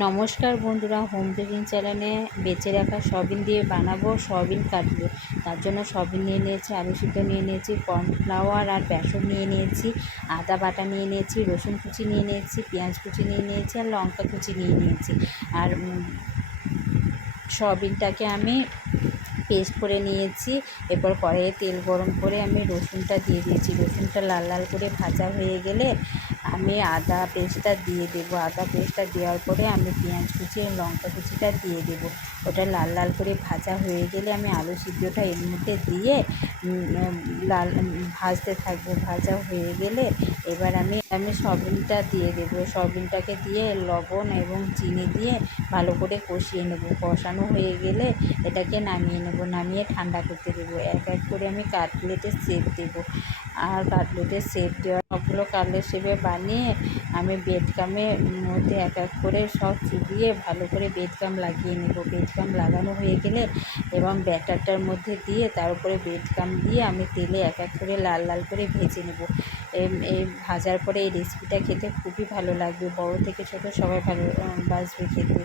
নমস্কার বন্ধুরা, home baking চ্যানেলে বেঁচে রাখা সয়াবিন দিয়ে বানাবো সয়াবিন কাটলেট। তার জন্য সয়াবিন নিয়ে নিয়েছি, আলু সিদ্ধ নিয়ে নিয়েছি, কর্নফ্লাওয়ার আর বেসন নিয়ে নিয়েছি, আদা বাটা নিয়ে নিয়েছি, রসুন কুচি নিয়ে নিয়েছি, পেঁয়াজ কুচি নিয়ে নিয়েছি আর লঙ্কা কুচি নিয়ে নিয়েছি। আর সয়াবিনটাকে আমি পেস্ট করে নিয়েছি। এরপর কড়াইয়ে তেল গরম করে আমি রসুনটা দিয়ে দিয়েছি। রসুনটা লাল লাল করে ভাজা হয়ে গেলে আমি আদা পেস্টটা দিয়ে দেবো। আদা পেস্টটা দেওয়ার পরে আমি পেঁয়াজ কুচি আর লঙ্কা কুচিটা দিয়ে দেবো। ওটা লাল লাল করে ভাজা হয়ে গেলে আমি আলু সিদ্ধটা এর মধ্যে দিয়ে লাল ভাজতে থাকবো। ভাজা হয়ে গেলে এবার আমি সয়াবিনটা দিয়ে দেবো। সয়াবিনটাকে দিয়ে লবণ এবং চিনি দিয়ে ভালো করে কষিয়ে নেব। কষানো হয়ে গেলে এটাকে নামিয়ে নেব। নামিয়ে ঠান্ডা করতে দেবো। এক এক করে আমি কাটলেটের শেপ দেবো। আর কাটলেটের শেপ দেওয়া সবগুলো কাটলেট শেপে বানিয়ে আমি বেডকামের মধ্যে এক এক করে সব চুবিয়ে ভালো করে বেডকাম লাগিয়ে নেব। বেডকাম লাগানো হয়ে গেলে এবং ব্যাটারটার মধ্যে দিয়ে তার উপরে বেডকাম দিয়ে আমি তেলে এক এক করে লাল লাল করে ভেজে নেব। এই ভাজার পরে এই রেসিপিটা খেতে খুবই ভালো লাগবে। বড় থেকে ছোট সবাই ভালোবাসবে খেতে।